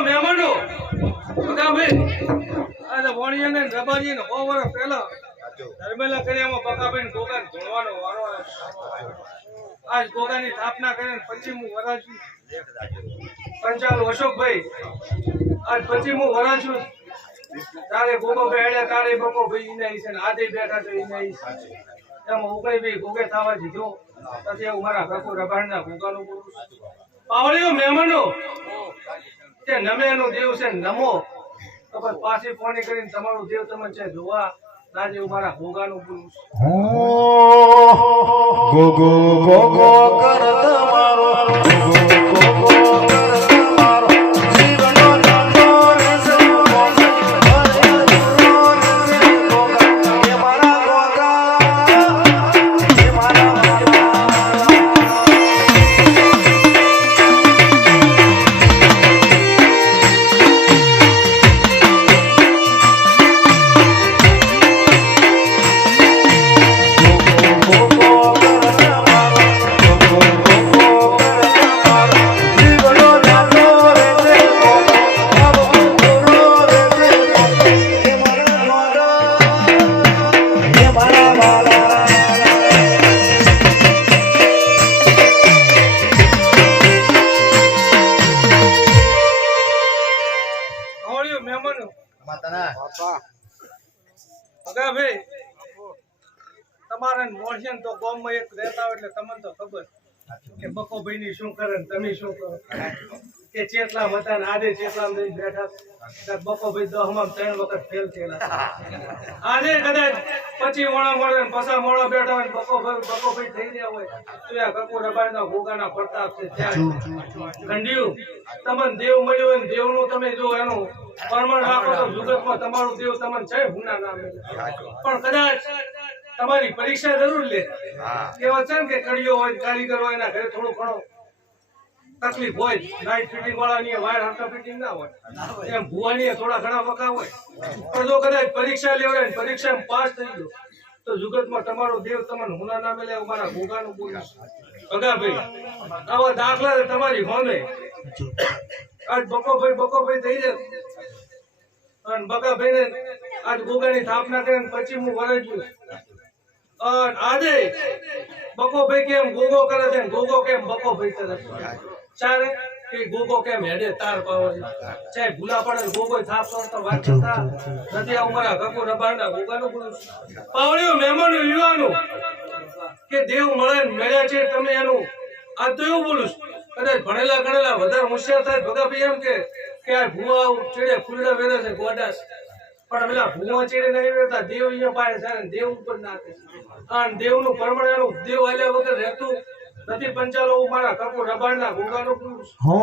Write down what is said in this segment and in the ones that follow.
મહેમાનો રબાજી ને 100 વર્ષ પહેલા ધર્મેલા કર્યામાં બકાભાઈ ગોગા ધોવાનો વારો આજ ગોગાની સ્થાપના કરીને 25મું વર્ષ પંચાલ અશોકભાઈ આજ 25મું વર્ષ તારે ગોગો બેડ્યા તારે બકો ભાઈ ઇનાઈ છે આદે બેઠા છે ઇનાઈ એમાં ઉગઈ ભાઈ ગોગે થવા દીધો પછી હું મારા કાકો રબાણના ગોગાનું બોલું પાવળીઓ મહેમાનો કે નમેનો દેવ છે નમો તો બસ પાછી ફોન કરીને તમારું દેવ તમને છે જોવા આજે હું મારા ગોગાનું બોલું ગોગો ગોગો કર તમારો તમારે મોઢિયન તો ગામમાં એક રહેતા હોય એટલે તમને તો ખબર કે બકોભાઈ ની શું કરે ને તમે શું કરો કે ચેતલા હતા ને આડે ચેતલા બેઠા બકોભાઈ 10 3 વખત ફેલ થયેલા આજે કદાચ 25 મોડા મળે ને પસા મોડા બેઠા હોય બકોભાઈ થઈ ગયા હોય તો આ કકુ રબાઈના ગોગાના પ્રતાપ છે ત્યાં ગંડિયું તમને દેવ મળ્યો હોય ને દેવનું તમે જો એનું પરમણ રાખો તો જગતમાં તમારું દેવ તમને છે ગુના ના મળે પણ કદાચ તમારી પરીક્ષા જરૂર લે એવા છે ને કે કડીઓ હોય કારીગર હોય એના ઘરે થોડું ઘણો તકલીફ હોય નાઇટ ફિટિંગ વાળાની વાયર હાથા ફિટિંગ ના હોય એમ ભુવાની થોડા ઘણા વકા હોય પણ જો કદાચ પરીક્ષા લેવડાય ને પરીક્ષામાં પાસ થઈ ગયો તો જગતમાં તમારો દેવ તમને હુના ના મળે અમારા ગોગાનું બોલું ભગાભાઈ આવા દાખલા તમારી હોમે આજ બકોભાઈ થઈ જાય અને બકાભાઈ ને આજ ગોગાની સ્થાપના કરીને 25મું વર્ષ આજે બકોભાઈ કેમ ગોગો કરે છે ગોગો કેમ બકોભાઈ કરે છે ચારે કે ગોગો કેમ હેડે તાર પાવર ચાહે ભૂલા પડે ગોગો થાપ તો વાત કરતા નથી આ મારા કકુ રબાણના ગોગાનું બોલું પાવળીઓ મહેમાનો યુવાનો કે દેવ મળે મળ્યા છે તમે એનું આ તો એવું બોલું કદાચ ભણેલા ગણેલા વધારે હોશિયાર થાય ભગાભાઈ એમ કે આ ભૂવા ચેડે ફૂલડા વેરે છે ગોડાસ પણ પેલા ભૂવા ચેડે નહીં વેરતા દેવ અહીંયા પાડે છે દેવ ઉપર નાખે અને દેવનું પરમણાનું દેવ આલ્યા વગર રહેતું નથી પંચાલો મારા કકુ રબાણના ગોગાનું હો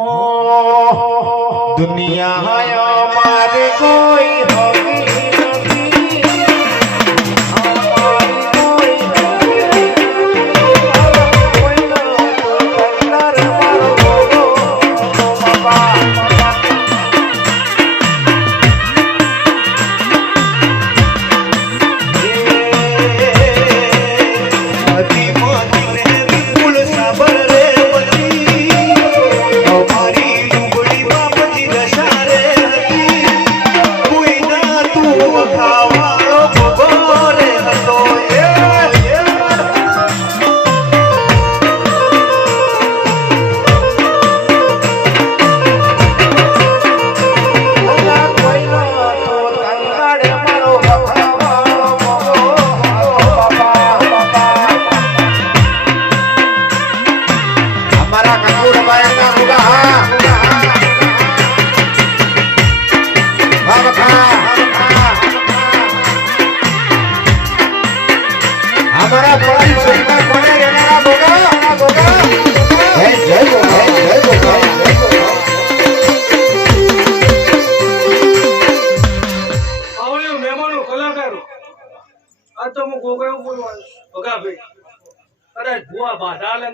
દુનિયા મારે કોઈ હોગી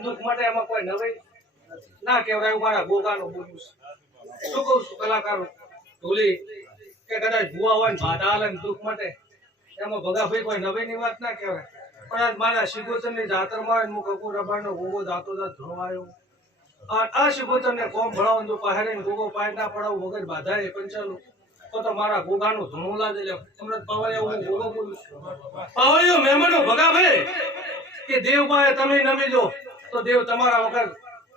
દુઃખ માટે એમાં કોઈ નવાઈ ના કહેવાય મારા ગોગાનું બોલું શું કહું છું કલાકારો ઢોલી કે કદાચ ભૂવા હોય ને બાધા હાલે દુઃખ માટે એમાં ભગાભાઈ કોઈ નવાઈની વાત ના કહેવાય પણ આજ મારા શિગોતરની જાતરમાં હું કપૂર રબારનો ગોગો જાતો જાત ધોવાયો અને આ શિગોતરને કોમ ભણાવવાનું તો પહાડીને ગોગો પાય ના પડાવું વગર બાધાએ પંચાલું તો મારા ગોગાનું ધૂણું લાગે લે અમૃત પાવળિયા હું ગોગો બોલું છું પાવળિયો મહેમાનો ભગા ભાઈ કે દેવ પાસે તમે નમી જો તો દેવ તમારા વગર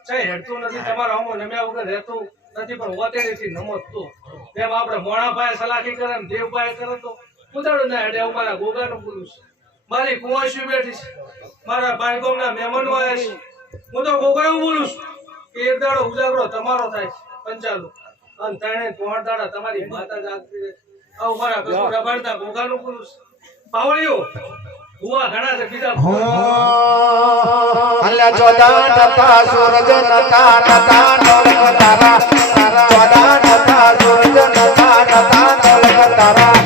ચાહે હેડતું નથી તમારા અમો નમ્યા વગર રહેતું નથી પણ વતેડીથી નમતતો તેમ આપણે મોણા પાસે સલાખી કરે ને દેવ પાસે કરે તો ઉદાડું ના હેડે મારા ગોગાનું બોલું છું મારી કુંવાસી બેઠી છે મારા બાળકોના મહેમાનો આવ્યા છે હું તો ગોગા એવું બોલું છું કે એક દાડો ઉજાગરો તમારો થાય પંચાલો અને ત્રણે ત્રણ દાડા તમારી માતા જાગતી રહે આવું મારા કપૂર રબારના ગોગાનું બોલું છું પાવળિયો ભુવા ઘણા છે બીજા અલ્યા ચોદા નતા સૂરજ નતા નતા નોલક તારા ચોદા નતા સૂરજ નતા નતા નોલક તારા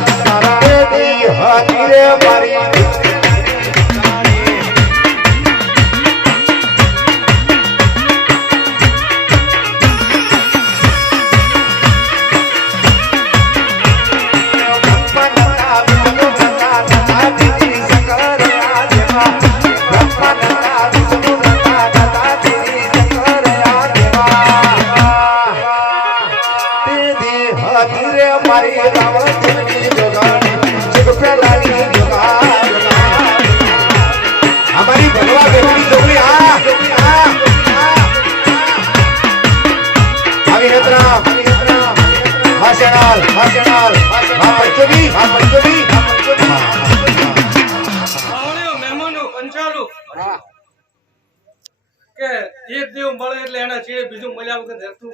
દેવી હતી રે મારી हमारी भगवा बेटी जोड़ी अभिनेत्रा भाषणाल भाषणाल पंचमी પાવળિયો મહેમાનો પંચાલો કે એક દેવ મળે એટલે એના ચીડે બીજું મળ્યા વગર રહેતું